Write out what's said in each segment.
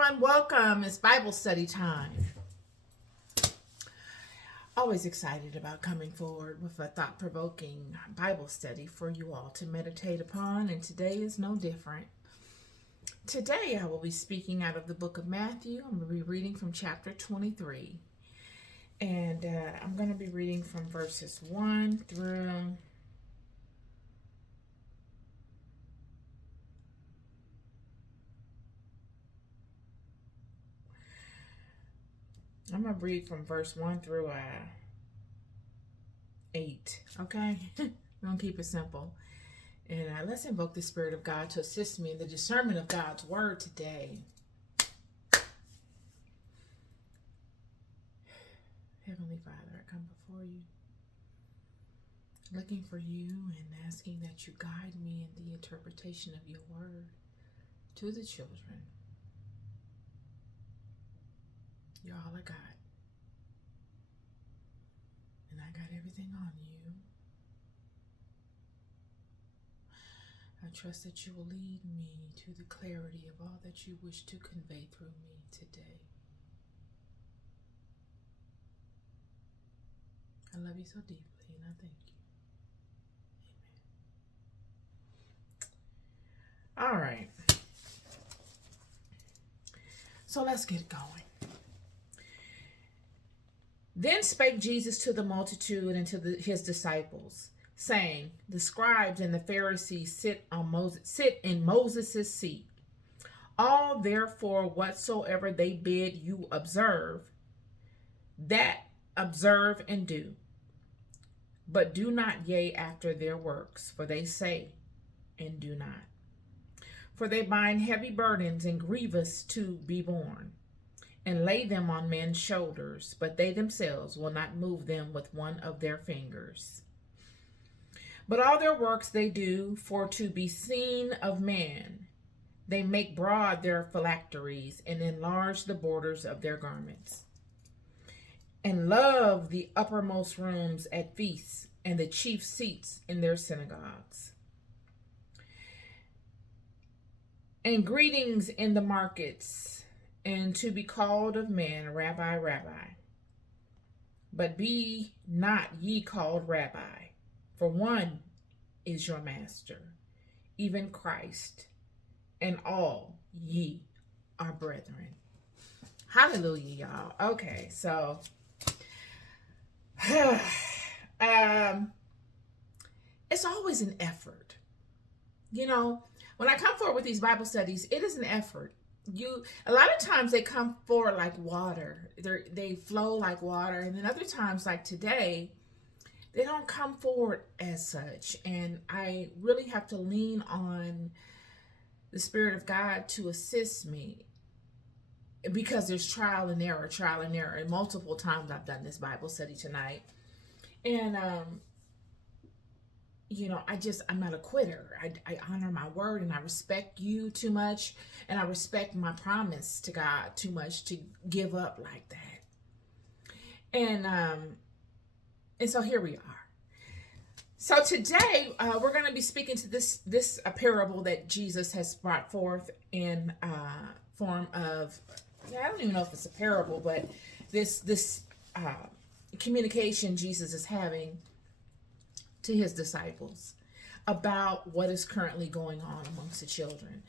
everyone. Welcome. It's Bible study time. Always excited about coming forward with a thought-provoking Bible study for you all to meditate upon, and today is no different. Today I will be speaking out of the book of Matthew. I'm going to be reading from chapter 23, and I'm going to be reading from verses 1 through I'm going to read from verse 1 through 8, okay? We're going to keep it simple. And let's invoke the Spirit of God to assist me in the discernment of God's Word today. Heavenly Father, I come before you, looking for you and asking that you guide me in the interpretation of your Word to the children. You're all I got. And I got everything on you. I trust that you will lead me to the clarity of all that you wish to convey through me today. I love you so deeply, and I thank you. Amen. All right. So let's get going. Then spake Jesus to the multitude and to his disciples, saying, the scribes and the Pharisees sit in Moses' seat. All therefore whatsoever they bid you observe, that observe and do. But do not yea after their works, for they say and do not. For they bind heavy burdens and grievous to be borne, and lay them on men's shoulders, but they themselves will not move them with one of their fingers. But all their works they do for to be seen of man. They make broad their phylacteries and enlarge the borders of their garments, and love the uppermost rooms at feasts and the chief seats in their synagogues, and greetings in the markets, and to be called of men, Rabbi, Rabbi. But be not ye called Rabbi, for one is your master, even Christ, and all ye are brethren. Hallelujah, y'all. Okay, so it's always an effort. You know, when I come forward with these Bible studies, it is an effort. A lot of times they come forward like water. They flow like water, and then other times, like today, they don't come forward as such. And I really have to lean on the Spirit of God to assist me, because there's trial and error. And multiple times I've done this Bible study tonight. And, I'm not a quitter. I honor my word, and I respect you too much. And I respect my promise to God too much to give up like that. And so here we are. So today we're going to be speaking to this parable that Jesus has brought forth in form of, I don't even know if it's a parable, but this communication Jesus is having to his disciples about what is currently going on amongst the children.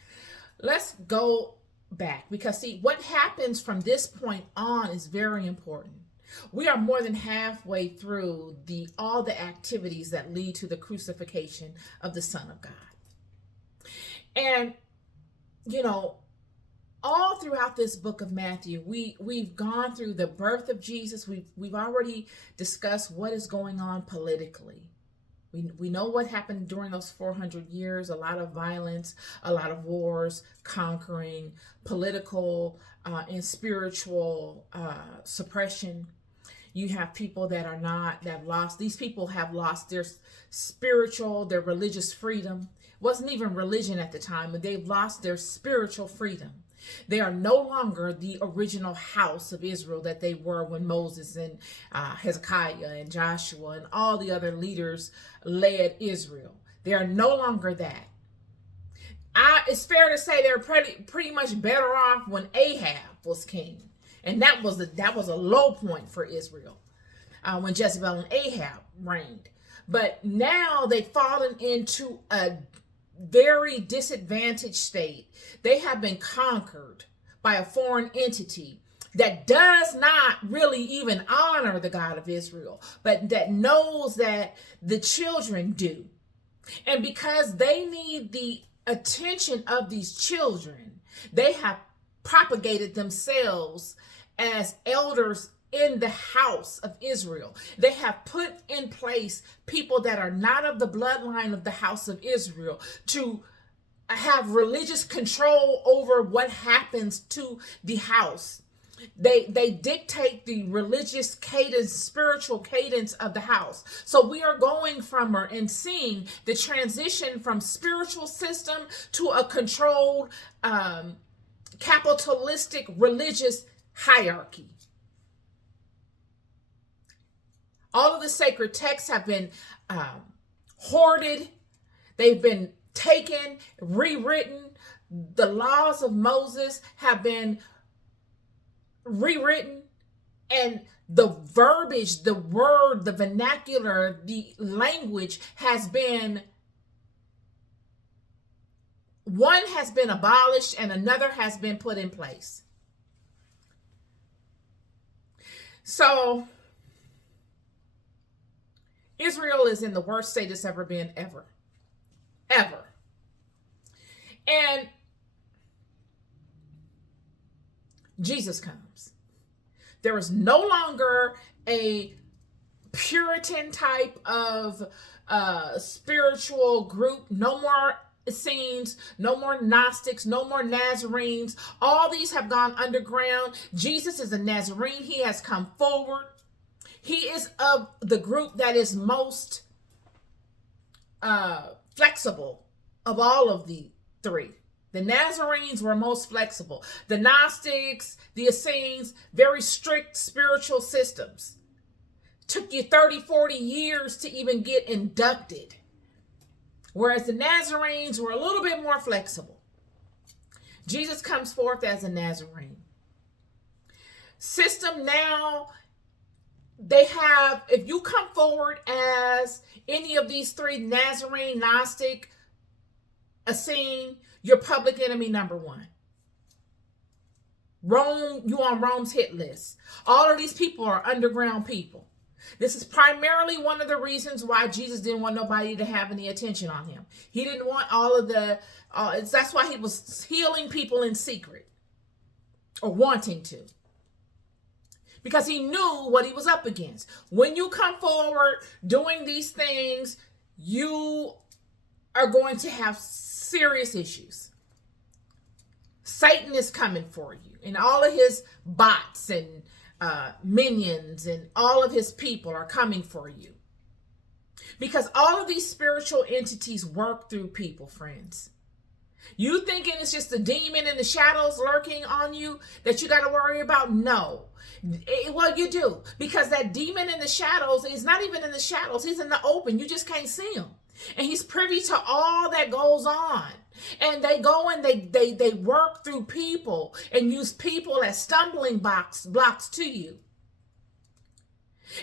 Let's go back, because see, what happens from this point on is very important. We are more than halfway through all the activities that lead to the crucifixion of the Son of God. And, all throughout this book of Matthew, we've gone through the birth of Jesus. We've already discussed what is going on politically. We know what happened during those 400 years, a lot of violence, a lot of wars, conquering, political and spiritual suppression. You have people these people have lost their their religious freedom. It wasn't even religion at the time, but they've lost their spiritual freedom. They are no longer the original house of Israel that they were when Moses and Hezekiah and Joshua and all the other leaders led Israel. They are no longer that. It's fair to say they're pretty much better off when Ahab was king, and that was a low point for Israel when Jezebel and Ahab reigned. But now they've fallen into a very disadvantaged state. They have been conquered by a foreign entity that does not really even honor the God of Israel, but that knows that the children do. And because they need the attention of these children, they have propagated themselves as elders in the house of Israel. They have put in place people that are not of the bloodline of the house of Israel to have religious control over what happens to the house. They dictate the religious cadence, spiritual cadence of the house. So we are going from and seeing the transition from spiritual system to a controlled, capitalistic religious hierarchy. All of the sacred texts have been hoarded. They've been taken, rewritten. The laws of Moses have been rewritten, and the verbiage, the word, the vernacular, the language one has been abolished and another has been put in place. So Israel is in the worst state it's ever been, ever. And Jesus comes. There is no longer a Puritan type of spiritual group. No more Essenes, no more Gnostics, no more Nazarenes. All these have gone underground. Jesus is a Nazarene. He has come forward. He is of the group that is most flexible of all of the three. The Nazarenes were most flexible. The Gnostics, the Essenes, very strict spiritual systems. Took you 30, 40 years to even get inducted. Whereas the Nazarenes were a little bit more flexible. Jesus comes forth as a Nazarene. System now, they have, if you come forward as any of these three, Nazarene, Gnostic, Essene, you're public enemy number one. Rome, you on Rome's hit list. All of these people are underground people. This is primarily one of the reasons why Jesus didn't want nobody to have any attention on him. He didn't want all of the, that's why he was healing people in secret, or wanting to. Because he knew what he was up against. When you come forward doing these things, you are going to have serious issues. Satan is coming for you, and all of his bots and minions and all of his people are coming for you. Because all of these spiritual entities work through people, friends. You thinking it's just a demon in the shadows lurking on you that you got to worry about? No. Well, you do. Because that demon in the shadows is not even in the shadows. He's in the open. You just can't see him. And he's privy to all that goes on. And they go and they work through people and use people as stumbling blocks to you.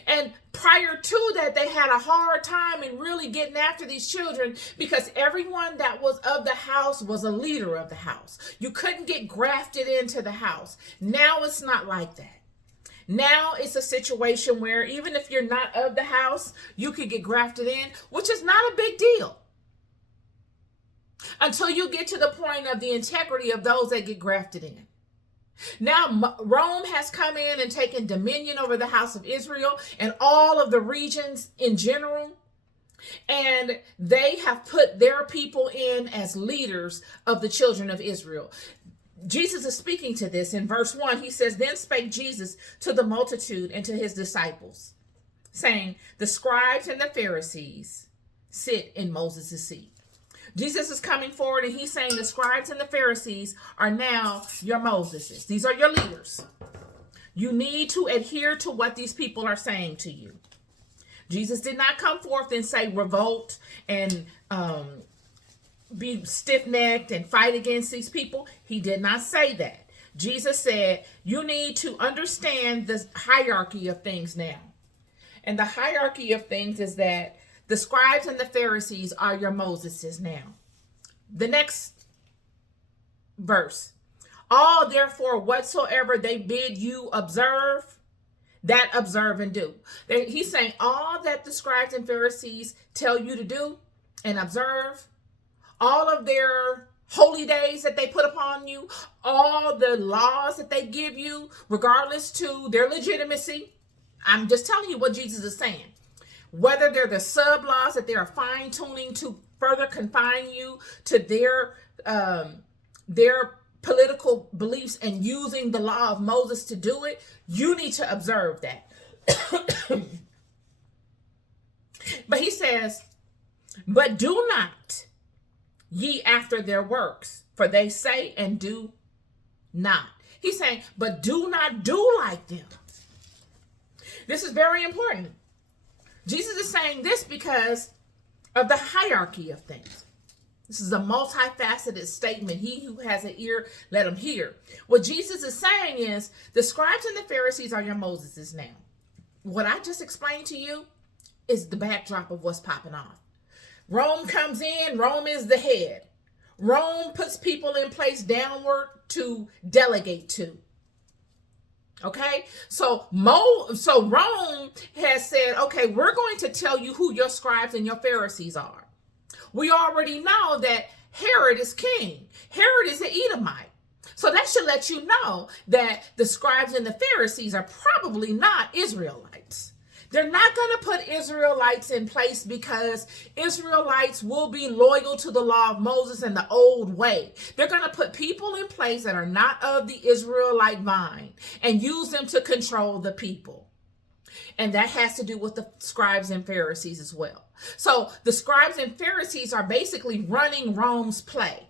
And prior to that, they had a hard time in really getting after these children because everyone that was of the house was a leader of the house. You couldn't get grafted into the house. Now it's not like that. Now it's a situation where even if you're not of the house, you could get grafted in, which is not a big deal. Until you get to the point of the integrity of those that get grafted in. Now, Rome has come in and taken dominion over the house of Israel and all of the regions in general. And they have put their people in as leaders of the children of Israel. Jesus is speaking to this in verse 1. He says, "Then spake Jesus to the multitude and to his disciples, saying, the scribes and the Pharisees sit in Moses' seat." Jesus is coming forward and he's saying the scribes and the Pharisees are now your Moseses. These are your leaders. You need to adhere to what these people are saying to you. Jesus did not come forth and say revolt and be stiff-necked and fight against these people. He did not say that. Jesus said, you need to understand the hierarchy of things now. And the hierarchy of things is that the scribes and the Pharisees are your Moseses now. The next verse. All therefore whatsoever they bid you observe, that observe and do. He's saying all that the scribes and Pharisees tell you to do and observe, all of their holy days that they put upon you, all the laws that they give you, regardless to their legitimacy. I'm just telling you what Jesus is saying. Whether they're the sub laws that they are fine tuning to further confine you to their political beliefs and using the law of Moses to do it, you need to observe that. But he says, but do not ye after their works, for they say and do not. He's saying, but do not do like them. This is very important. Jesus is saying this because of the hierarchy of things. This is a multifaceted statement. He who has an ear, let him hear. What Jesus is saying is the scribes and the Pharisees are your Moseses now. What I just explained to you is the backdrop of what's popping off. Rome comes in. Rome is the head. Rome puts people in place downward to delegate to. Okay, so Rome has said, okay, we're going to tell you who your scribes and your Pharisees are. We already know that Herod is king. Herod is an Edomite. So that should let you know that the scribes and the Pharisees are probably not Israelites. They're not going to put Israelites in place because Israelites will be loyal to the law of Moses and the old way. They're going to put people in place that are not of the Israelite vine and use them to control the people. And that has to do with the scribes and Pharisees as well. So the scribes and Pharisees are basically running Rome's play.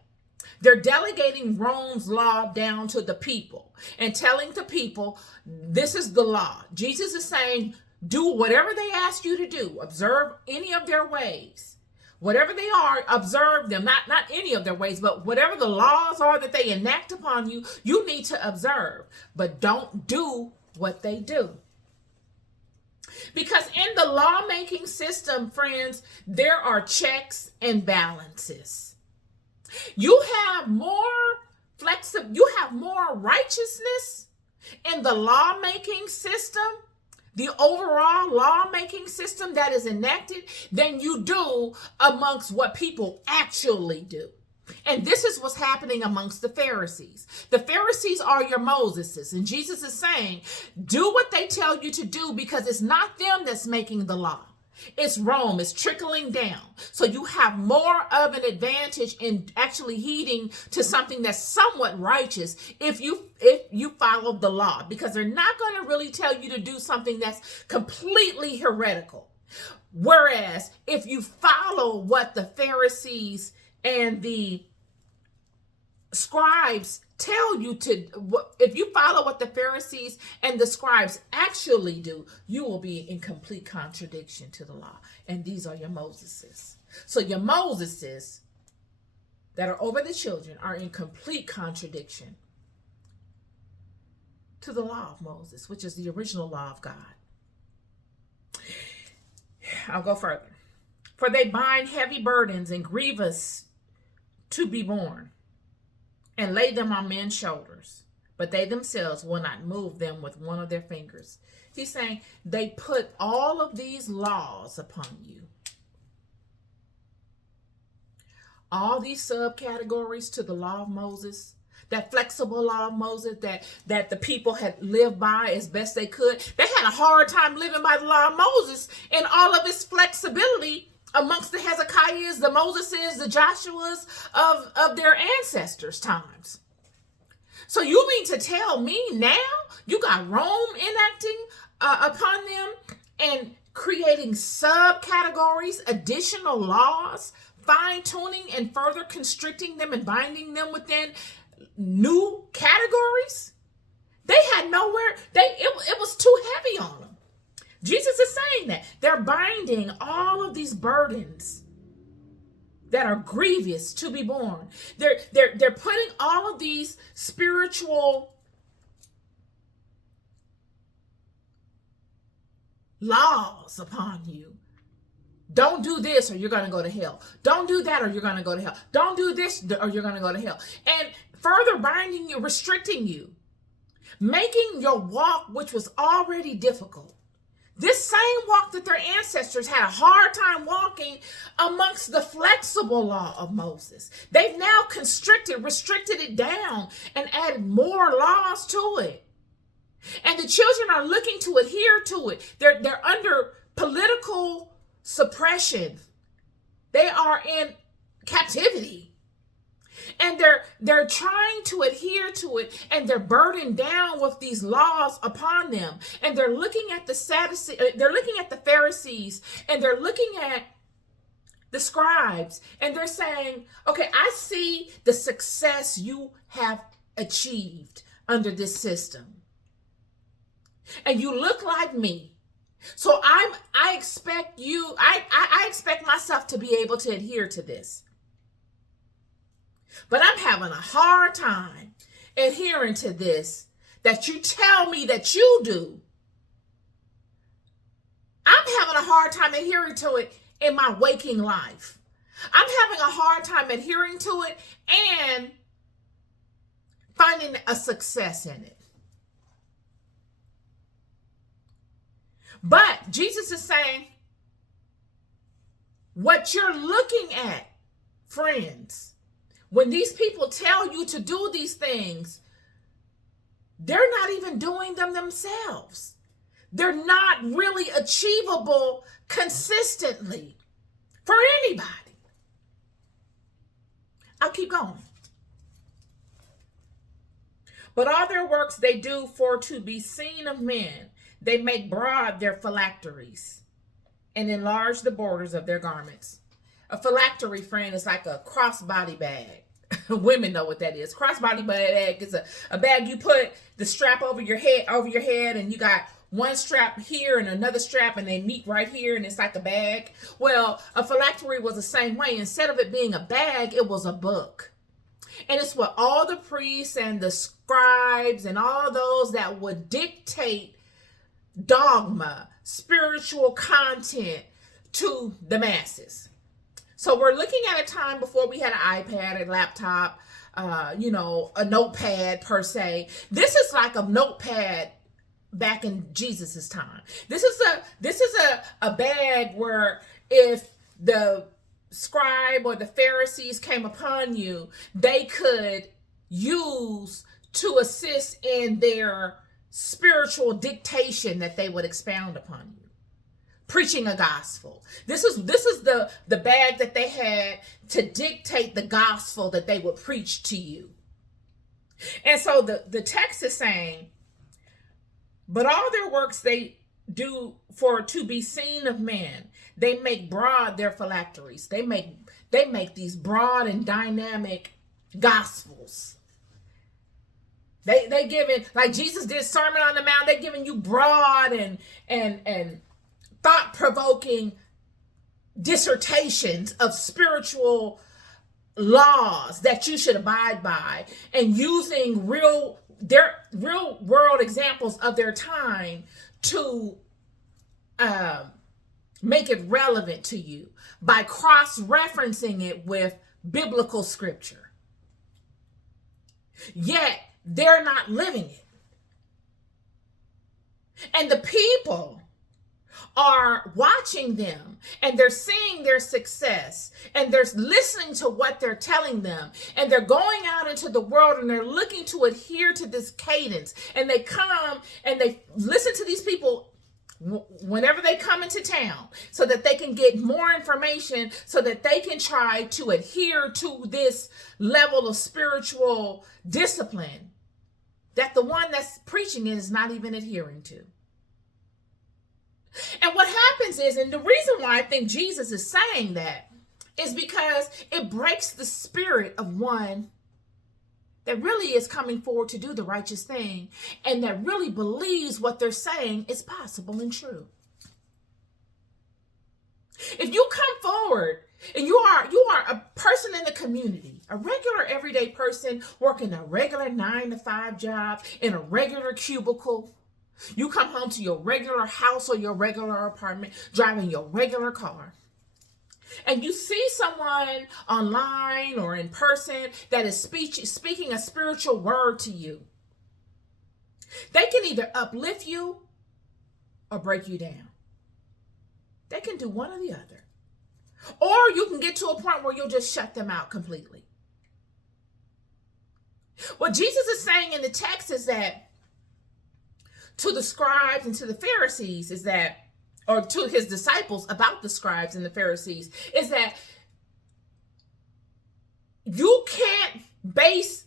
They're delegating Rome's law down to the people and telling the people, this is the law. Jesus is saying, do whatever they ask you to do. Observe any of their ways. Whatever they are, observe them. Not any of their ways, but whatever the laws are that they enact upon you, you need to observe. But don't do what they do. Because in the lawmaking system, friends, there are checks and balances. You have more righteousness in the lawmaking system, the overall lawmaking system that is enacted, than you do amongst what people actually do. And this is what's happening amongst the Pharisees. The Pharisees are your Moseses. And Jesus is saying, do what they tell you to do, because it's not them that's making the law. It's Rome. It's trickling down. So you have more of an advantage in actually heeding to something that's somewhat righteous if you follow the law, because they're not going to really tell you to do something that's completely heretical. Whereas if you follow what the Pharisees and the scribes tell you to, if you follow what the Pharisees and the scribes actually do, you will be in complete contradiction to the law. And these are your Moseses. So your Moseses that are over the children are in complete contradiction to the law of Moses, which is the original law of God. I'll go further. For they bind heavy burdens and grievous to be borne, and lay them on men's shoulders, but they themselves will not move them with one of their fingers. He's saying they put all of these laws upon you. All these subcategories to the law of Moses, that flexible law of Moses that the people had lived by as best they could. They had a hard time living by the law of Moses and all of its flexibility amongst the Hezekiahs, the Moseses, the Joshuas of their ancestors' times. So you mean to tell me now you got Rome enacting upon them and creating subcategories, additional laws, fine-tuning and further constricting them and binding them within new categories? They had nowhere, it was too heavy on them. Jesus is saying that they're binding all of these burdens that are grievous to be borne. They're putting all of these spiritual laws upon you. Don't do this or you're going to go to hell. Don't do that or you're going to go to hell. Don't do this or you're going to go to hell. And further binding you, restricting you, making your walk, which was already difficult. This same walk that their ancestors had a hard time walking amongst the flexible law of Moses. They've now restricted it down and added more laws to it. And the children are looking to adhere to it. They're under political suppression. They are in captivity. And they're trying to adhere to it, and they're burdened down with these laws upon them. And they're looking at the Sadducees, they're looking at the Pharisees, and they're looking at the scribes, and they're saying, okay, I see the success you have achieved under this system. And you look like me. So I expect you, I expect myself to be able to adhere to this. But I'm having a hard time adhering to this that you tell me that you do. I'm having a hard time adhering to it in my waking life. I'm having a hard time adhering to it and finding a success in it. But Jesus is saying, what you're looking at, friends, when these people tell you to do these things, they're not even doing them themselves. They're not really achievable consistently for anybody. I'll keep going. But all their works they do for to be seen of men. They make broad their phylacteries and enlarge the borders of their garments. A phylactery, friend, is like a crossbody bag. Women know what that is. Crossbody bag is a bag you put the strap over your head, and you got one strap here and another strap, and they meet right here, and it's like a bag. Well, a phylactery was the same way. Instead of it being a bag, it was a book. And it's what all the priests and the scribes and all those that would dictate dogma, spiritual content to the masses. So we're looking at a time before we had an iPad, a laptop, a notepad per se. This is like a notepad back in Jesus's time. This is a bag where if the scribe or the Pharisees came upon you, they could use to assist in their spiritual dictation that they would expound upon you. Preaching a gospel. This is the bag that they had to dictate the gospel that they would preach to you. And so the text is saying, but all their works they do for to be seen of men. They make broad their phylacteries. They make these broad and dynamic gospels. They giving, like Jesus did Sermon on the Mount, they're giving you broad and thought-provoking dissertations of spiritual laws that you should abide by, and using real world examples of their time to make it relevant to you by cross-referencing it with biblical scripture. Yet they're not living it. And the people are watching them, and they're seeing their success, and they're listening to what they're telling them, and they're going out into the world, and they're looking to adhere to this cadence, and they come and they listen to these people whenever they come into town so that they can get more information, so that they can try to adhere to this level of spiritual discipline that the one that's preaching it is not even adhering to. And what happens is, and the reason why I think Jesus is saying that is because it breaks the spirit of one that really is coming forward to do the righteous thing and that really believes what they're saying is possible and true. If you come forward And you are a person in the community, a regular everyday person working a regular 9 to 5 job in a regular cubicle. You come home to your regular house or your regular apartment, driving your regular car. And you see someone online or in person that is speaking a spiritual word to you. They can either uplift you or break you down. They can do one or the other. Or you can get to a point where you'll just shut them out completely. What Jesus is saying in the text is that to the scribes and to the Pharisees is that, or to his disciples about the scribes and the Pharisees, is that you can't base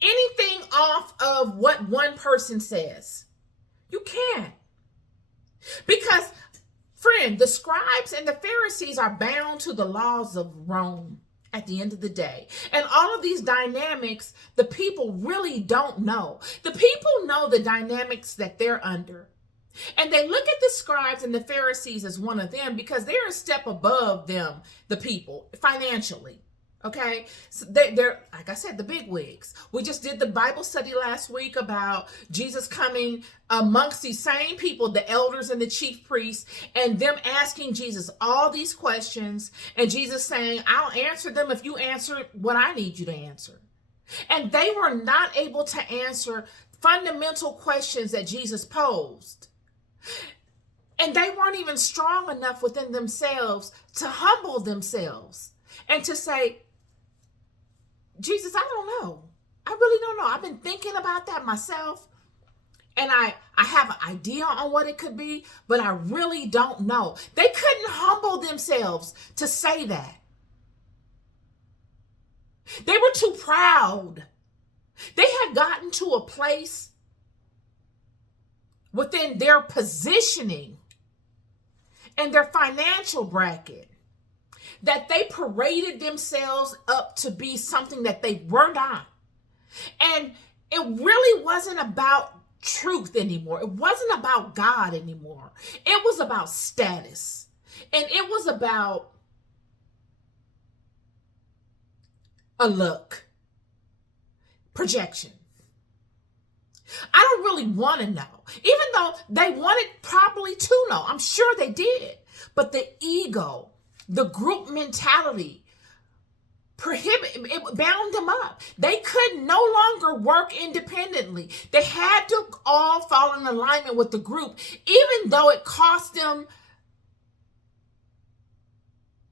anything off of what one person says. You can't. Because, friend, the scribes and the Pharisees are bound to the laws of Rome at the end of the day. And all of these dynamics, the people really don't know. The people know the dynamics that they're under. And they look at the scribes and the Pharisees as one of them because they're a step above them, the people, financially. Okay, so they're, like I said, the big wigs. We just did the Bible study last week about Jesus coming amongst these same people, the elders and the chief priests, and them asking Jesus all these questions, and Jesus saying, I'll answer them if you answer what I need you to answer. And they were not able to answer fundamental questions that Jesus posed. And they weren't even strong enough within themselves to humble themselves and to say, Jesus, I don't know. I really don't know. I've been thinking about that myself. And I have an idea on what it could be, but I really don't know. They couldn't humble themselves to say that. They were too proud. They had gotten to a place within their positioning and their financial bracket that they paraded themselves up to be something that they were not. And it really wasn't about truth anymore. It wasn't about God anymore. It was about status. And it was about a look, projection. I don't really want to know, even though they wanted probably to know. I'm sure they did. But the ego, the group mentality, it bound them up. They could no longer work independently. They had to all fall in alignment with the group, even though it cost them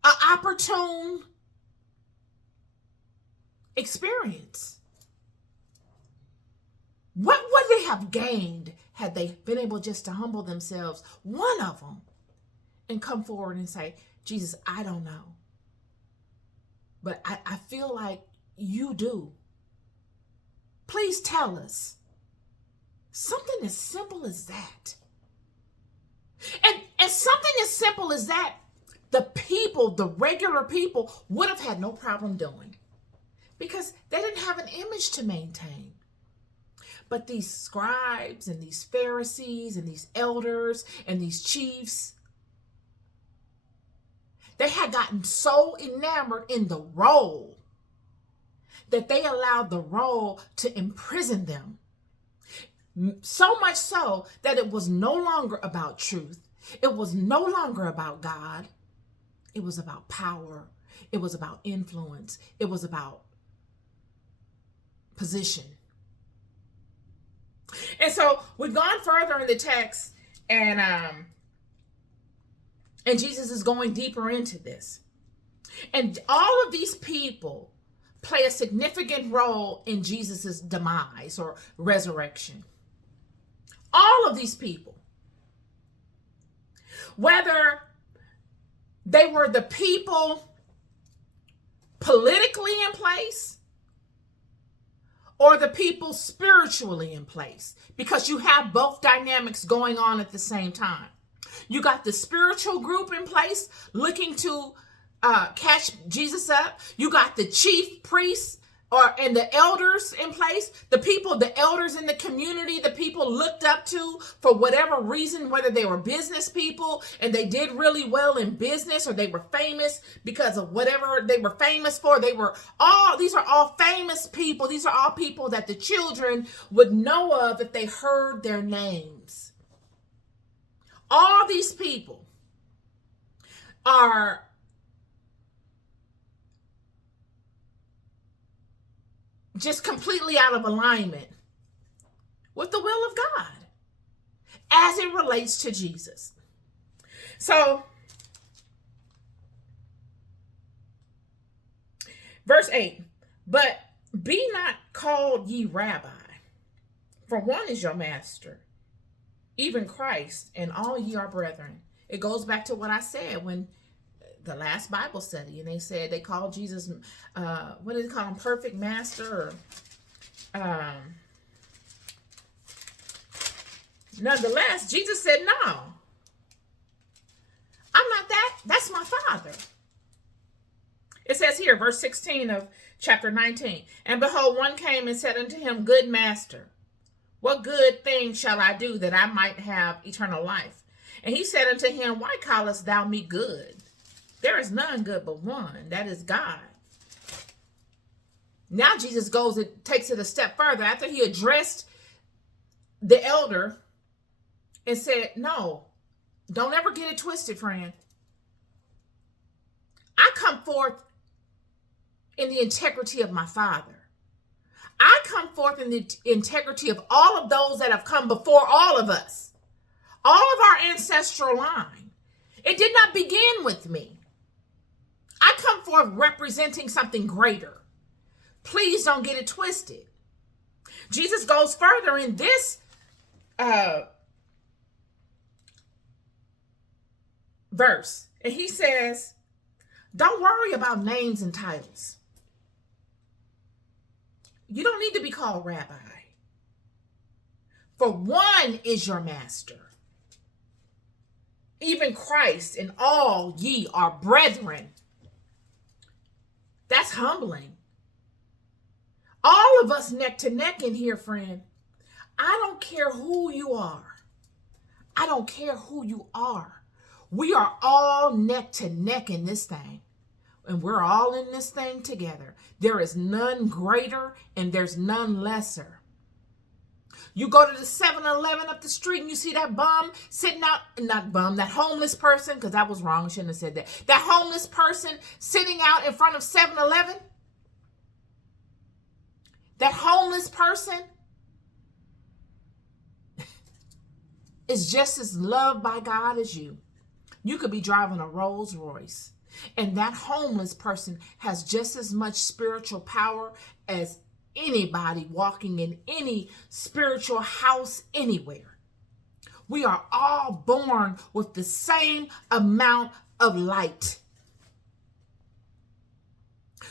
an opportune experience. What would they have gained had they been able just to humble themselves, one of them, and come forward and say, Jesus, I don't know, but I feel like you do. Please tell us. Something as simple as that. And something as simple as that, the people, the regular people, would have had no problem doing because they didn't have an image to maintain. But these scribes and these Pharisees and these elders and these chiefs, they had gotten so enamored in the role that they allowed the role to imprison them. So much so that it was no longer about truth. It was no longer about God. It was about power. It was about influence. It was about position. And so we've gone further in the text, and Jesus is going deeper into this. And all of these people play a significant role in Jesus's demise or resurrection. All of these people. Whether they were the people politically in place or the people spiritually in place, because you have both dynamics going on at the same time. You got the spiritual group in place looking to catch Jesus up. You got the chief priests and the elders in place, the elders in the community, the people looked up to for whatever reason, whether they were business people and they did really well in business, or they were famous because of whatever they were famous for. These are all famous people. These are all people that the children would know of if they heard their names. All these people are just completely out of alignment with the will of God as it relates to Jesus. So, verse 8, but be not called ye rabbi, for one is your master, even Christ, and all ye are brethren. It goes back to what I said when the last Bible study, and they called Jesus, what did they call him, perfect master, or nonetheless, Jesus said, no, I'm not that. That's my Father. It says here, verse 16 of chapter 19, and behold, one came and said unto him, good master, what good thing shall I do that I might have eternal life? And he said unto him, why callest thou me good? There is none good but one, that is God. Now Jesus goes and takes it a step further. After he addressed the elder and said, no, don't ever get it twisted, friend. I come forth in the integrity of my Father. I come forth in the integrity of all of those that have come before all of us. All of our ancestral line. It did not begin with me. I come forth representing something greater. Please don't get it twisted. Jesus goes further in this verse, and he says, don't worry about names and titles. You don't need to be called rabbi, for one is your master, even Christ, and all ye are brethren. That's humbling. All of us neck to neck in here, friend. I don't care who you are. I don't care who you are. We are all neck to neck in this thing. And we're all in this thing together. There is none greater and there's none lesser. You go to the 7-Eleven up the street and you see that bum sitting out, that homeless person, because that was wrong, shouldn't have said that. That homeless person sitting out in front of 7-Eleven. That homeless person is just as loved by God as you. You could be driving a Rolls Royce, and that homeless person has just as much spiritual power as anybody walking in any spiritual house anywhere. We are all born with the same amount of light.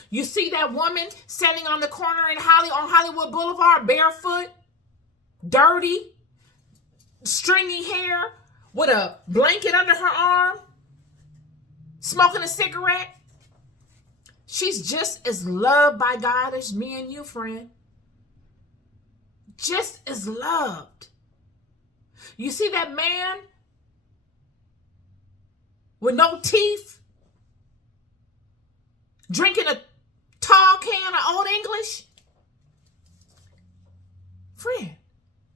You see that woman standing on the corner on Hollywood Boulevard, barefoot, dirty, stringy hair, with a blanket under her arm, smoking a cigarette. She's just as loved by God as me and you, friend. Just as loved. You see that man with no teeth, drinking a tall can of Old English? Friend,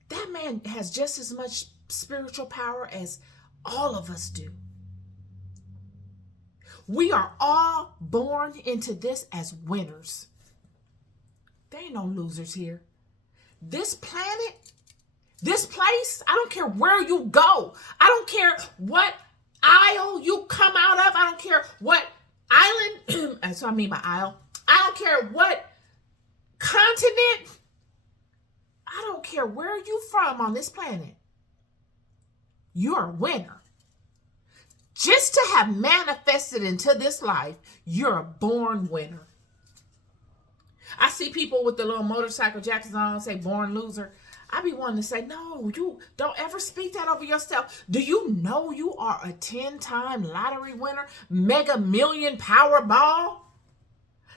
that man has just as much spiritual power as all of us do. We are all born into this as winners. There ain't no losers here. This planet, this place, I don't care where you go. I don't care what aisle you come out of. I don't care what island, that's what I mean by aisle. I don't care what continent. I don't care where you from on this planet. You're a winner. Just to have manifested into this life, you're a born winner. I see people with the little motorcycle jackets on say born loser. I be wanting to say, no, you don't ever speak that over yourself. Do you know you are a 10-time lottery winner, Mega Million Powerball?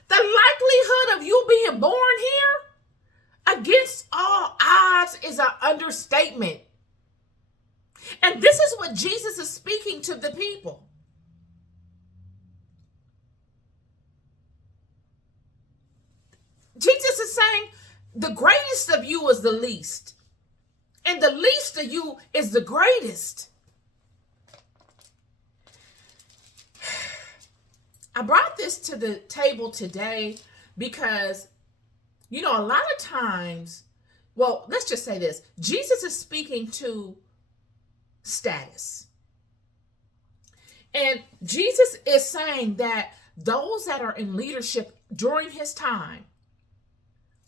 The likelihood of you being born here against all odds is an understatement. And this is what Jesus is speaking to the people. Jesus is saying the greatest of you is the least, and the least of you is the greatest. I brought this to the table today because, a lot of times, well, let's just say this. Jesus is speaking to status. And Jesus is saying that those that are in leadership during his time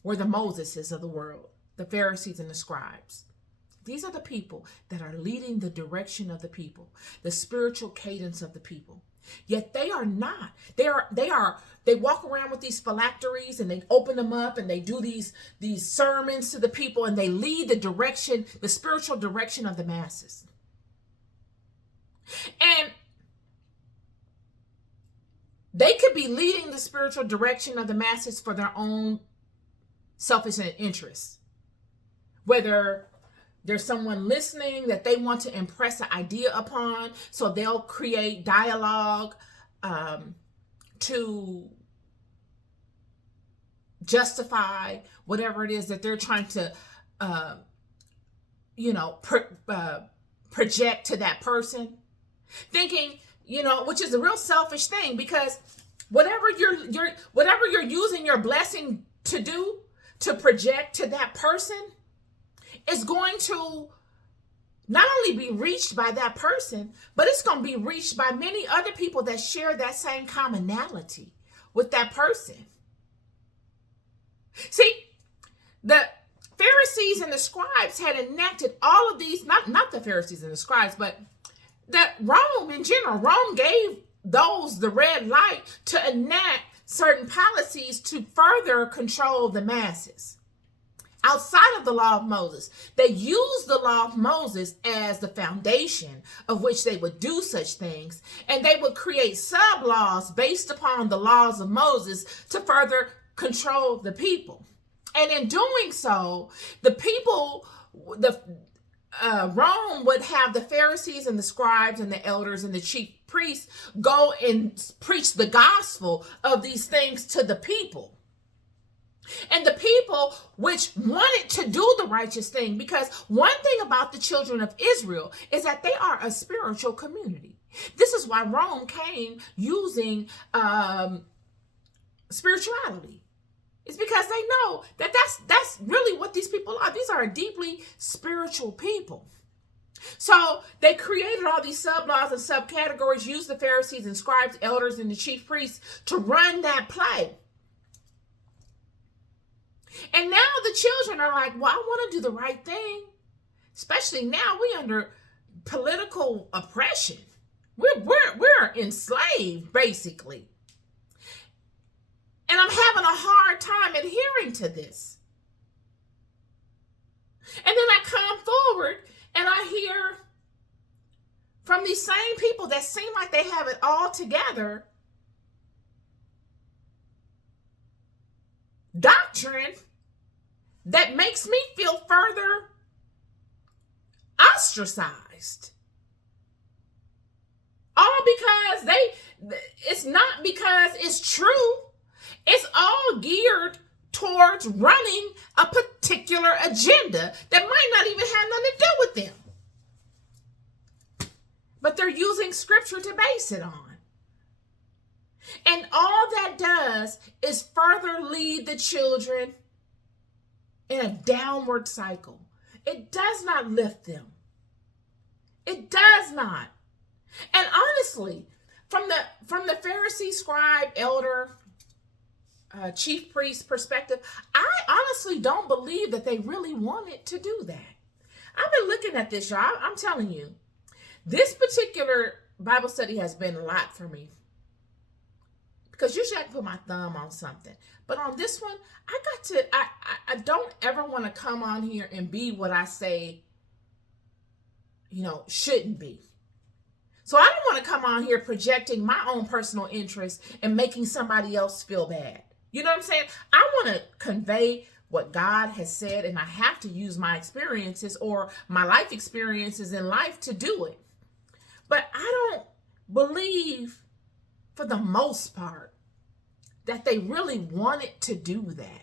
were the Moseses of the world, the Pharisees and the Scribes. These are the people that are leading the direction of the people, the spiritual cadence of the people. Yet they are not. They walk around with these phylacteries and they open them up and they do these sermons to the people and they lead the spiritual direction of the masses. And they could be leading the spiritual direction of the masses for their own selfish interests. Whether there's someone listening that they want to impress an idea upon, so they'll create dialogue to justify whatever it is that they're trying to, project to that person. Thinking, which is a real selfish thing, because whatever you're using your blessing to do, to project to that person, is going to not only be reached by that person, but it's going to be reached by many other people that share that same commonality with that person. See, the Pharisees and the Scribes had enacted all of these, not the Pharisees and the Scribes, but that Rome in general. Rome gave those the red light to enact certain policies to further control the masses. Outside of the law of Moses, they used the law of Moses as the foundation of which they would do such things, and they would create sub-laws based upon the laws of Moses to further control the people. And in doing so, the people, Rome would have the Pharisees and the scribes and the elders and the chief priests go and preach the gospel of these things to the people. And the people which wanted to do the righteous thing, because one thing about the children of Israel is that they are a spiritual community. This is why Rome came using spirituality. It's because they know that that's really what these people are. These are deeply spiritual people. So they created all these sub-laws and subcategories, used the Pharisees and scribes, elders, and the chief priests to run that play. And now the children are like, well, I want to do the right thing. Especially now we under political oppression. We're enslaved, basically. And I'm having a hard time adhering to this. And then I come forward and I hear from these same people that seem like they have it all together, doctrine that makes me feel further ostracized. All because it's not because it's true. It's all geared towards running a particular agenda that might not even have nothing to do with them. But they're using scripture to base it on. And all that does is further lead the children in a downward cycle. It does not lift them. It does not. And honestly, from the Pharisee, scribe, elder, chief priest perspective, I honestly don't believe that they really wanted to do that. I've been looking at this, y'all. I'm telling you, this particular Bible study has been a lot for me. Because usually I can put my thumb on something. But on this one, I don't ever want to come on here and be what I say, shouldn't be. So I don't want to come on here projecting my own personal interest and making somebody else feel bad. You know what I'm saying? I want to convey what God has said, and I have to use my experiences or my life experiences in life to do it. But I don't believe, for the most part, that they really wanted to do that.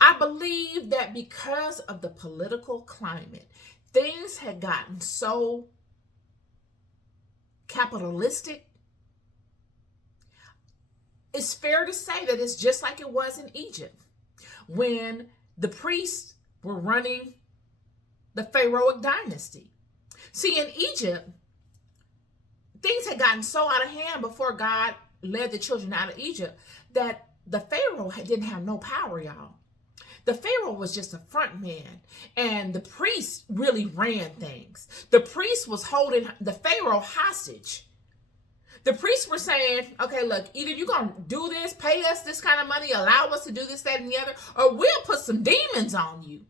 I believe that because of the political climate, things had gotten so capitalistic. It's fair to say that it's just like it was in Egypt when the priests were running the Pharaohic dynasty. See, in Egypt, things had gotten so out of hand before God led the children out of Egypt that the Pharaoh didn't have no power, y'all. The Pharaoh was just a front man, and the priest really ran things. The priest was holding the Pharaoh hostage. The priests were saying, okay, look, either you're going to do this, pay us this kind of money, allow us to do this, that, and the other, or we'll put some demons on you.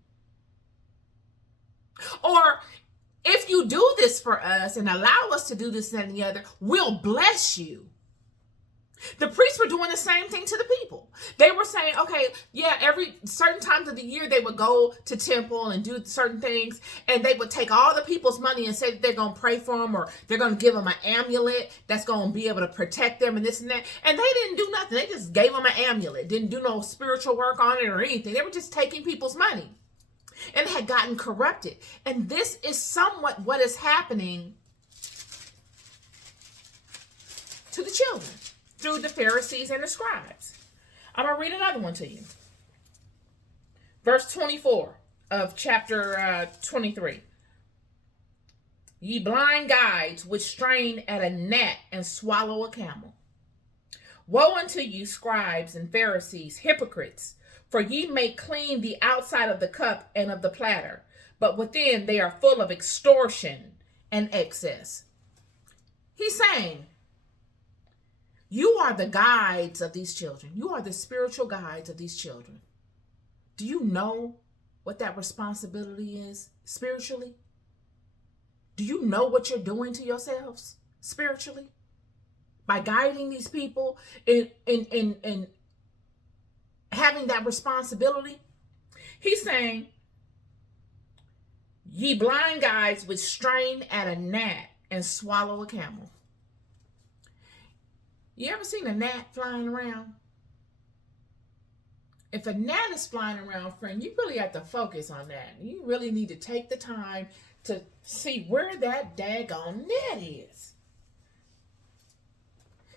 Or if you do this for us and allow us to do this, that, and the other, we'll bless you. The priests were doing the same thing to the people. They were saying, okay, yeah, every certain times of the year they would go to temple and do certain things, and they would take all the people's money and say that they're going to pray for them, or they're going to give them an amulet that's going to be able to protect them and this and that. And they didn't do nothing. They just gave them an amulet, didn't do no spiritual work on it or anything. They were just taking people's money, and it had gotten corrupted. And this is somewhat what is happening to the children through the Pharisees and the scribes. I'm going to read another one to you. Verse 24 of chapter 23. Ye blind guides, which strain at a gnat and swallow a camel. Woe unto you, scribes and Pharisees, hypocrites, for ye make clean the outside of the cup and of the platter, but within they are full of extortion and excess. He's saying, you are the guides of these children. You are the spiritual guides of these children. Do you know what that responsibility is spiritually? Do you know what you're doing to yourselves spiritually? By guiding these people in having that responsibility? He's saying, ye blind guides which strain at a gnat and swallow a camel. You ever seen a gnat flying around? If a gnat is flying around, friend, you really have to focus on that. You really need to take the time to see where that daggone gnat is.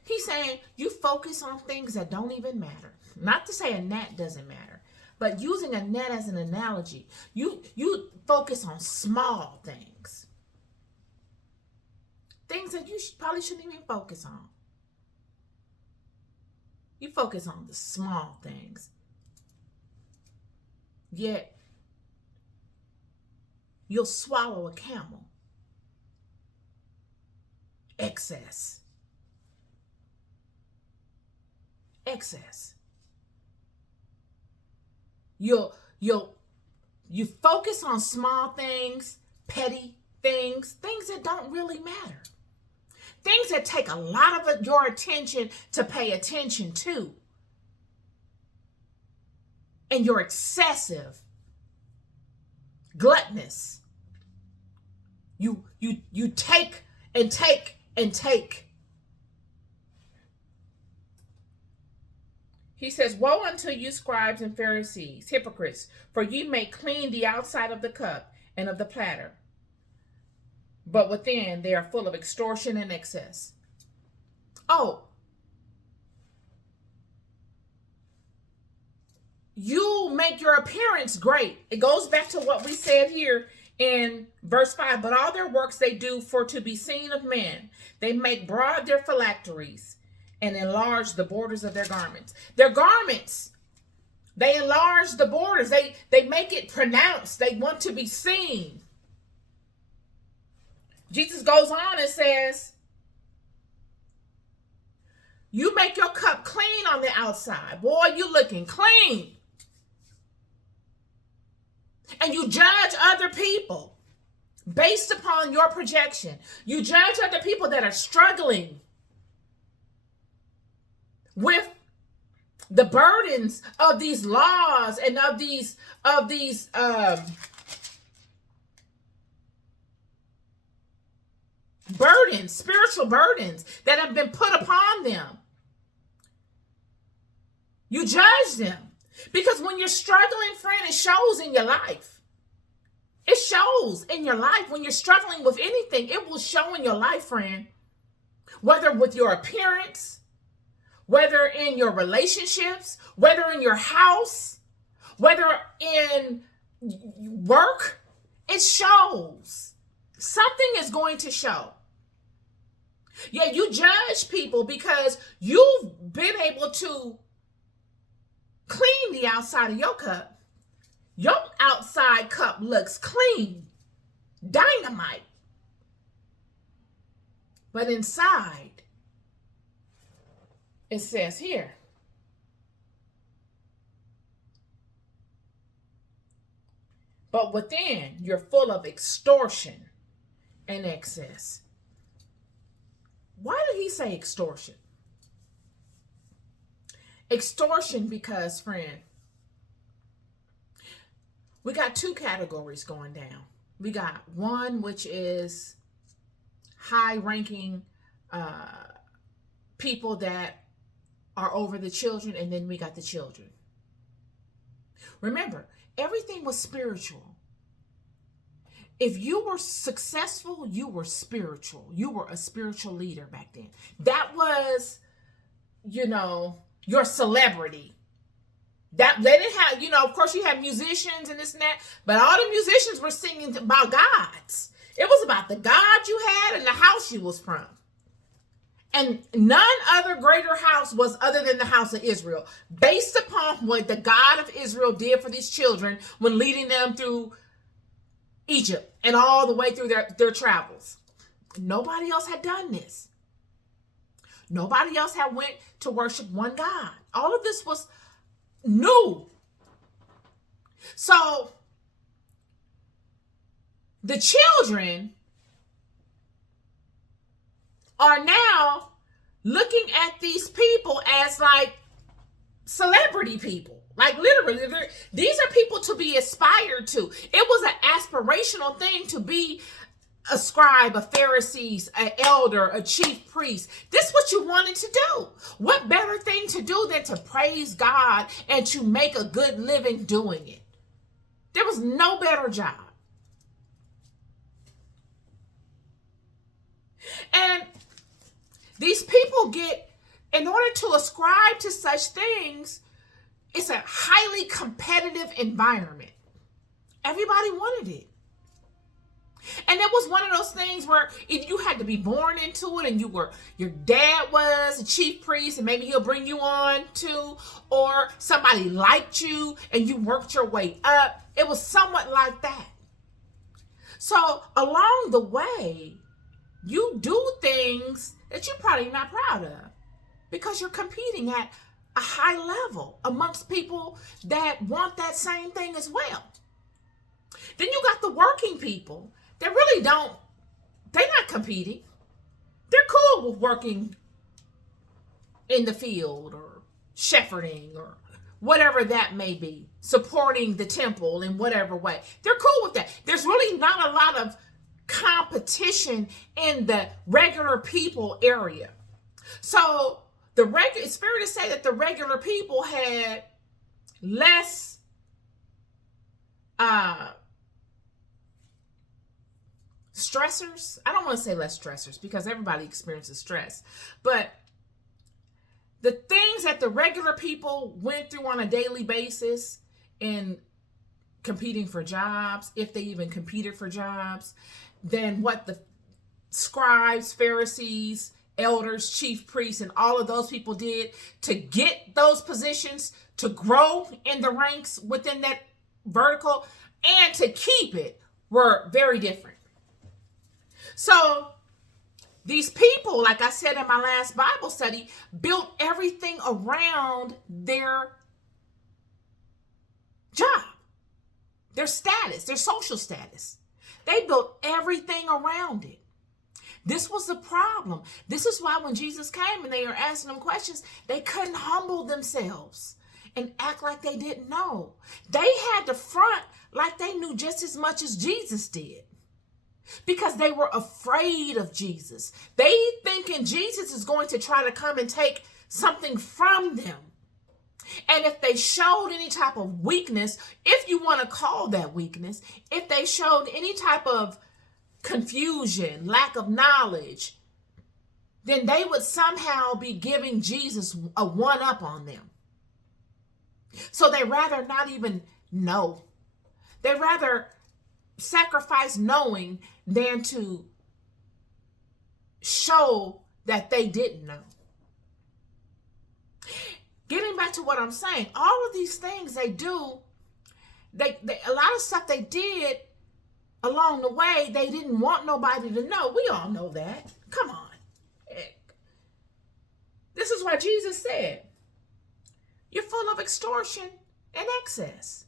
He's saying you focus on things that don't even matter. Not to say a gnat doesn't matter, but using a gnat as an analogy, you focus on small things. Things that you probably shouldn't even focus on. You focus on the small things. Yet, you'll swallow a camel. Excess. You focus on small things, petty things that don't really matter. Things that take a lot of your attention to pay attention to. And you're excessive, gluttonous. You take and take and take. He says, woe unto you, scribes and Pharisees, hypocrites, for ye make clean the outside of the cup and of the platter, but within they are full of extortion and excess. Oh, you make your appearance great. It goes back to what we said here in verse 5. But all their works they do for to be seen of men. They make broad their phylacteries and enlarge the borders of their garments. Their garments, they enlarge the borders. They make it pronounced. They want to be seen. Jesus goes on and says, you make your cup clean on the outside. Boy, you looking clean. And you judge other people based upon your projection. You judge other people that are struggling with the burdens of these laws and of these burdens, spiritual burdens that have been put upon them. You judge them. Because when you're struggling, friend, it shows in your life. It shows in your life. When you're struggling with anything, it will show in your life, friend. Whether with your appearance, whether in your relationships, whether in your house, whether in work, it shows. Something is going to show. Yeah, you judge people because you've been able to clean the outside of your cup. Your outside cup looks clean, dynamite. But inside, it says here, but within, you're full of extortion and excess. Why did he say extortion? Extortion because, friend, we got two categories going down. We got one which is high-ranking people that are over the children, and then we got the children. Remember, everything was spiritual. If you were successful, you were spiritual. You were a spiritual leader back then. That was, your celebrity. That they didn't have, of course you had musicians and this and that, but all the musicians were singing about gods. It was about the God you had and the house you was from. And none other greater house was other than the house of Israel, based upon what the God of Israel did for these children when leading them through Egypt and all the way through their travels. Nobody else had done this. Nobody else had went to worship one God. All of this was new. So the children are now looking at these people as like celebrity people. Like literally, these are people to be aspired to. It was an aspirational thing to be a scribe, a Pharisees, an elder, a chief priest. This is what you wanted to do. What better thing to do than to praise God and to make a good living doing it? There was no better job. And these people in order to ascribe to such things, it's a highly competitive environment. Everybody wanted it. And it was one of those things where if you had to be born into it and your dad was a chief priest and maybe he'll bring you on too, or somebody liked you and you worked your way up. It was somewhat like that. So along the way, you do things that you're probably not proud of because you're competing at a high level amongst people that want that same thing as well. Then you got the working people that really they're not competing. They're cool with working in the field or shepherding or whatever that may be, supporting the temple in whatever way. They're cool with that. There's really not a lot of competition in the regular people area. So it's fair to say that the regular people had less stressors. I don't want to say less stressors because everybody experiences stress, but the things that the regular people went through on a daily basis in competing for jobs, if they even competed for jobs, then what the scribes, Pharisees, elders, chief priests, and all of those people did to get those positions, to grow in the ranks within that vertical, and to keep it were very different. So these people, like I said in my last Bible study, built everything around their job, their status, their social status. They built everything around it. This was the problem. This is why when Jesus came and they were asking them questions, they couldn't humble themselves and act like they didn't know. They had to front like they knew just as much as Jesus did, because they were afraid of Jesus. They thinking Jesus is going to try to come and take something from them. And if they showed any type of weakness, if you want to call that weakness, if they showed any type of confusion, lack of knowledge, then they would somehow be giving Jesus a one-up on them. So they rather not even know. They rather sacrifice knowing than to show that they didn't know. Getting back to what I'm saying, all of these things they do, they a lot of stuff they did along the way, they didn't want nobody to know. We all know that. Come on. This is why Jesus said, you're full of extortion and excess.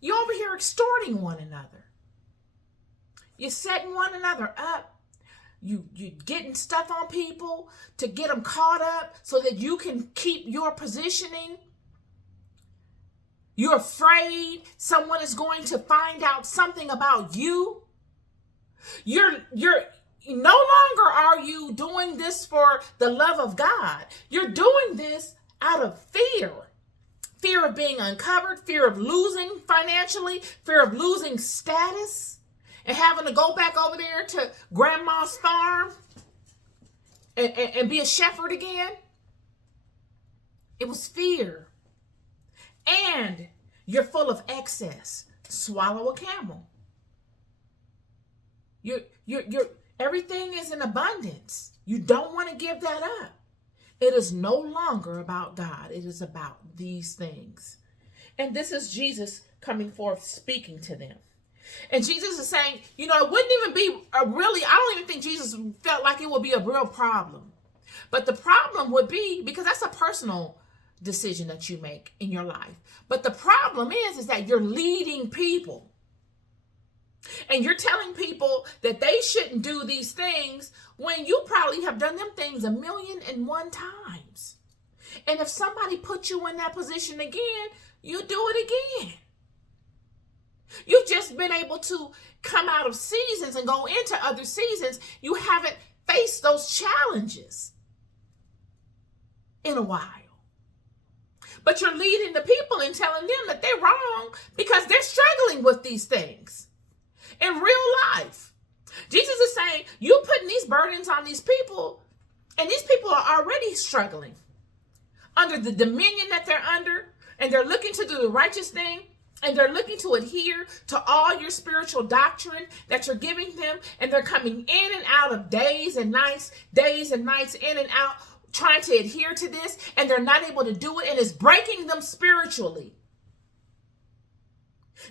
You're over here extorting one another. You're setting one another up. You're getting stuff on people to get them caught up so that you can keep your positioning. You're afraid someone is going to find out something about you. You're no longer are you doing this for the love of God. You're doing this out of fear. Fear of being uncovered, fear of losing financially, fear of losing status, and having to go back over there to grandma's farm and be a shepherd again. It was fear. And you're full of excess. Swallow a camel. You're everything is in abundance. You don't want to give that up. It is no longer about God. It is about these things. And this is Jesus coming forth speaking to them. And Jesus is saying, it wouldn't even be I don't even think Jesus felt like it would be a real problem. But the problem would be, because that's a personal decision that you make in your life. But the problem is that you're leading people. And you're telling people that they shouldn't do these things when you probably have done them things 1,000,001 times. And if somebody put you in that position again, you do it again. You've just been able to come out of seasons and go into other seasons. You haven't faced those challenges in a while. But you're leading the people and telling them that they're wrong because they're struggling with these things in real life. Jesus is saying, you putting these burdens on these people, and these people are already struggling under the dominion that they're under, and they're looking to do the righteous thing, and they're looking to adhere to all your spiritual doctrine that you're giving them, and they're coming in and out of days and nights, in and out, trying to adhere to this, and they're not able to do it, and it's breaking them spiritually.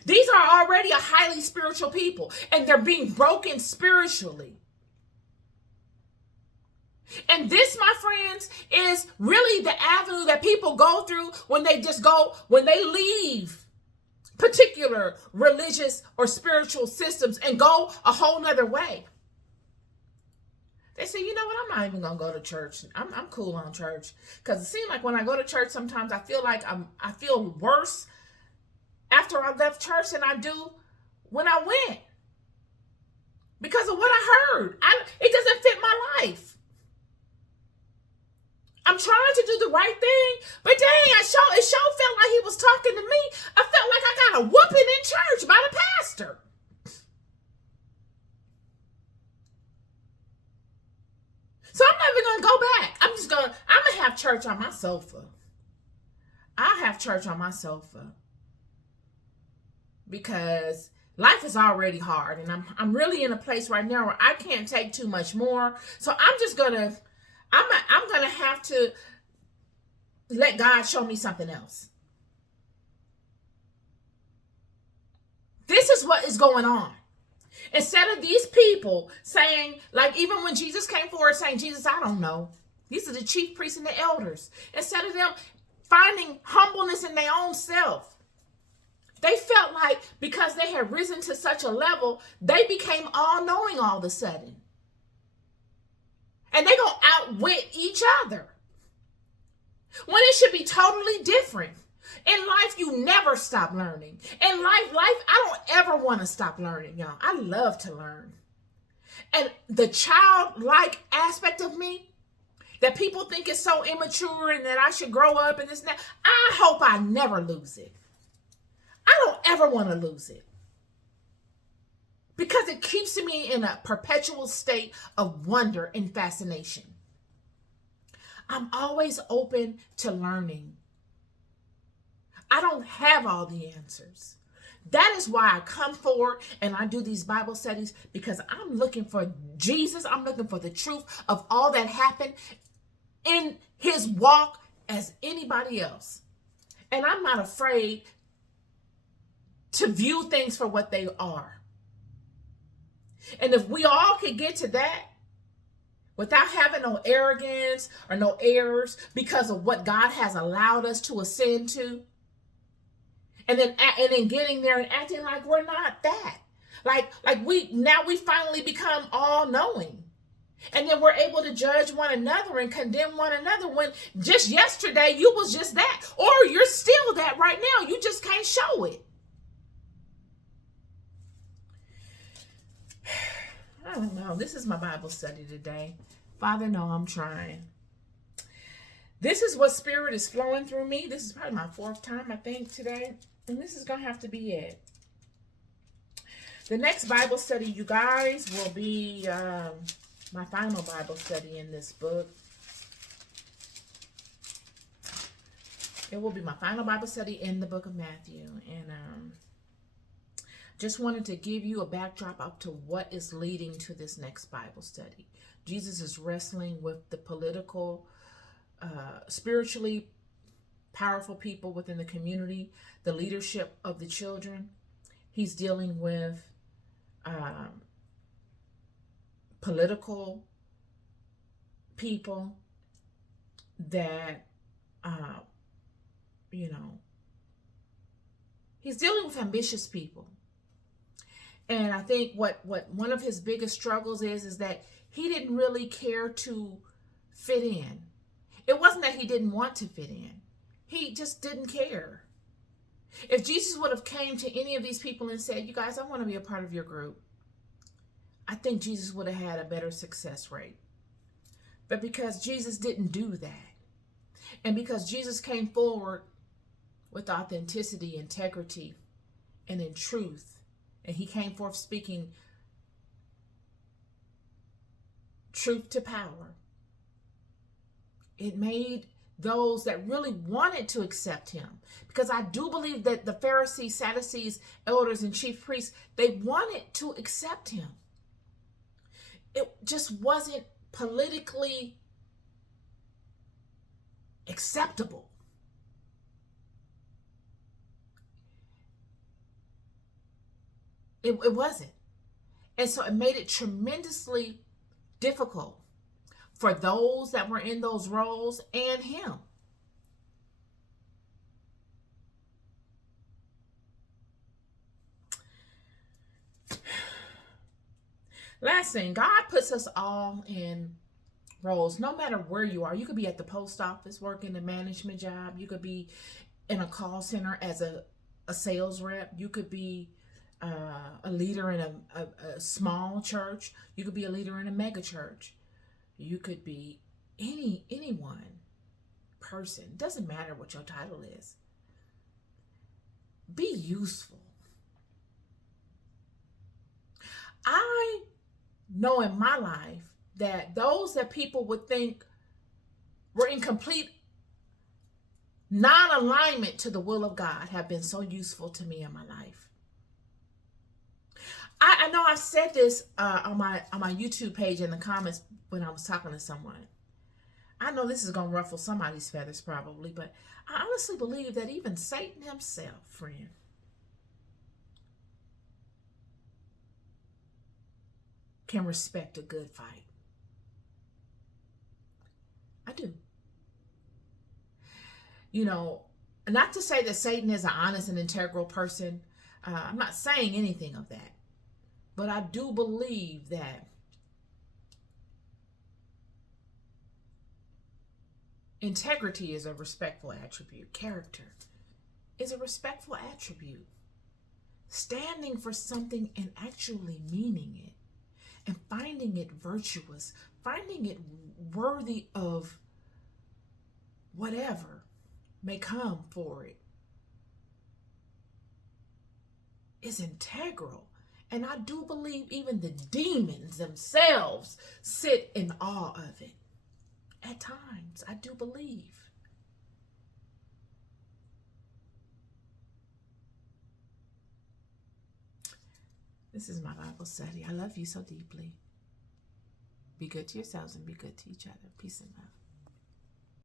These are already a highly spiritual people, and they're being broken spiritually. And this, my friends, is really the avenue that people go through when they leave particular religious or spiritual systems and go a whole nother way. They say, you know what, I'm not even going to go to church. I'm cool on church. Because it seems like when I go to church, sometimes I feel worse after I left church than I do when I went. Because of what I heard. It doesn't fit my life. I'm trying to do the right thing, but dang, it sure felt like he was talking to me. I felt like I got a whooping in church by the pastor. So I'm never going to go back. I'm going to have church on my sofa. I have church on my sofa because life is already hard, and I'm really in a place right now where I can't take too much more. So I'm going to have to let God show me something else. This is what is going on. Instead of these people saying, like even when Jesus came forward saying, Jesus, I don't know. These are the chief priests and the elders. Instead of them finding humbleness in their own self, they felt like because they had risen to such a level, they became all-knowing all of a sudden. And they're going to outwit each other. When it should be totally different. In life, you never stop learning. In life, I don't ever want to stop learning, y'all. I love to learn. And the childlike aspect of me that people think is so immature and that I should grow up and this and that, I hope I never lose it. I don't ever want to lose it. Because it keeps me in a perpetual state of wonder and fascination. I'm always open to learning. I don't have all the answers. That is why I come forward and I do these Bible studies, because I'm looking for Jesus. I'm looking for the truth of all that happened in his walk as anybody else. And I'm not afraid to view things for what they are. And if we all could get to that without having no arrogance or no errors because of what God has allowed us to ascend to, and then getting there and acting like we're not that. Like we finally become all knowing. And then we're able to judge one another and condemn one another when just yesterday you was just that. Or you're still that right now. You just can't show it. I don't know. This is my Bible study today. Father, no, I'm trying. This is what Spirit is flowing through me. This is probably my 4th time, I think, today. And this is going to have to be it. The next Bible study, you guys, will be my final Bible study in this book. It will be my final Bible study in the book of Matthew. And just wanted to give you a backdrop up to what is leading to this next Bible study. Jesus is wrestling with the political, spiritually powerful people within the community, the leadership of the children. He's dealing with political people that, he's dealing with ambitious people. And I think what one of his biggest struggles is that he didn't really care to fit in. It wasn't that he didn't want to fit in. He just didn't care. If Jesus would have came to any of these people and said, you guys, I want to be a part of your group, I think Jesus would have had a better success rate. But because Jesus didn't do that, and because Jesus came forward with authenticity, integrity, and in truth, and he came forth speaking truth to power, it made those that really wanted to accept him, because I do believe that the Pharisees, Sadducees, elders, and chief priests, they wanted to accept him. It just wasn't politically acceptable. It wasn't. And so it made it tremendously difficult for those that were in those roles and him. Last thing, God puts us all in roles, no matter where you are. You could be at the post office working a management job. You could be in a call center as a sales rep. You could be a leader in a small church. You could be a leader in a mega church. You could be anyone, person. Doesn't matter what your title is. Be useful. I know in my life that those that people would think were in complete non-alignment to the will of God have been so useful to me in my life. I know I said this on my YouTube page in the comments when I was talking to someone. I know this is going to ruffle somebody's feathers probably, but I honestly believe that even Satan himself, friend, can respect a good fight. I do. You know, not to say that Satan is an honest and integral person. I'm not saying anything of that. But I do believe that Integrity is a respectful attribute. Character is a respectful attribute. Standing for something and actually meaning it and finding it virtuous, finding it worthy of whatever may come for it is integral. And I do believe even the demons themselves sit in awe of it. At times, I do believe. This is my Bible study. I love you so deeply. Be good to yourselves and be good to each other. Peace and love.